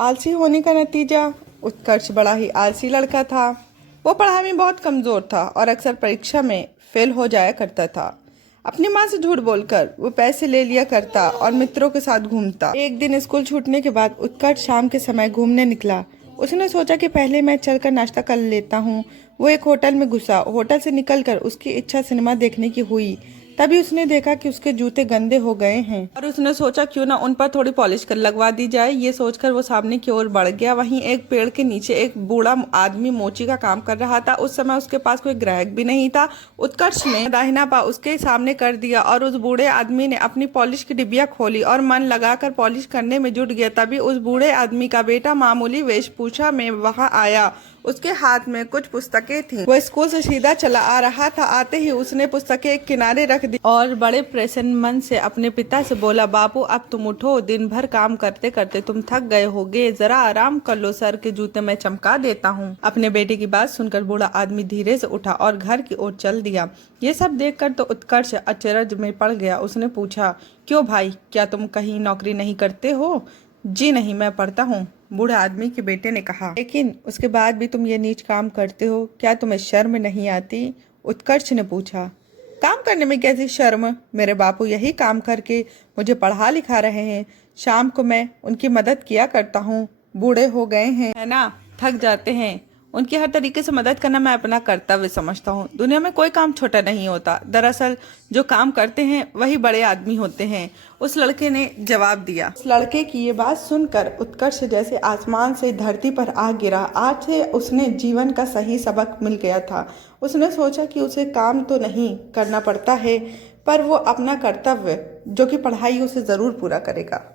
आलसी होने का नतीजा। उत्कर्ष बड़ा ही आलसी लड़का था। वो पढ़ाई में बहुत कमजोर था और अक्सर परीक्षा में फेल हो जाया करता था। अपनी माँ से झूठ बोलकर वो पैसे ले लिया करता और मित्रों के साथ घूमता। एक दिन स्कूल छूटने के बाद उत्कर्ष शाम के समय घूमने निकला। उसने सोचा कि पहले मैं चलकर नाश्ता कर लेता हूँ। वो एक होटल में घुसा। होटल से निकलकर उसकी इच्छा सिनेमा देखने की हुई। तभी उसने देखा कि उसके जूते गंदे हो गए हैं और उसने सोचा क्यों ना उन पर थोड़ी पॉलिश कर लगवा दी जाए। ये सोचकर वो सामने की ओर बढ़ गया। वहीं एक पेड़ के नीचे एक बूढ़ा आदमी मोची का काम कर रहा था। उस समय उसके पास कोई ग्राहक भी नहीं था। उत्कर्ष ने दाहिना पाँव उसके सामने कर दिया और उस बूढ़े आदमी ने अपनी पॉलिश की डिब्बिया खोली और मन लगाकर पॉलिश करने में जुट गया। तभी उस बूढ़े आदमी का बेटा मामूली वेशभूषा में वहां आया। उसके हाथ में कुछ पुस्तकें थीं। वो स्कूल से सीधा चला आ रहा था। आते ही उसने पुस्तकें एक किनारे रख दी और बड़े प्रसन्न मन से अपने पिता से बोला, बाबू अब तुम उठो, दिन भर काम करते करते तुम थक गए होगे, जरा आराम कर लो, सर के जूते मैं चमका देता हूँ। अपने बेटे की बात सुनकर बूढ़ा आदमी धीरे से उठा और घर की ओर चल दिया। ये सब देखकर तो उत्कर्ष अचरज में पड़ गया। उसने पूछा, क्यों भाई, क्या तुम कहीं नौकरी नहीं करते हो? जी नहीं, मैं पढ़ता हूँ, बूढ़े आदमी के बेटे ने कहा। लेकिन उसके बाद भी तुम ये नीच काम करते हो, क्या तुम्हें शर्म नहीं आती? उत्कर्ष ने पूछा। काम करने में कैसी शर्म? मेरे बापू यही काम करके मुझे पढ़ा लिखा रहे हैं। शाम को मैं उनकी मदद किया करता हूँ। बूढ़े हो गए हैं, है ना, थक जाते हैं। उनकी हर तरीके से मदद करना मैं अपना कर्तव्य समझता हूँ। दुनिया में कोई काम छोटा नहीं होता। दरअसल जो काम करते हैं वही बड़े आदमी होते हैं, उस लड़के ने जवाब दिया। उस लड़के की ये बात सुनकर उत्कर्ष जैसे आसमान से धरती पर आ गिरा। आज से उसने जीवन का सही सबक मिल गया था। उसने सोचा कि उसे काम तो नहीं करना पड़ता है, पर वो अपना कर्तव्य जो कि पढ़ाई, उसे जरूर पूरा करेगा।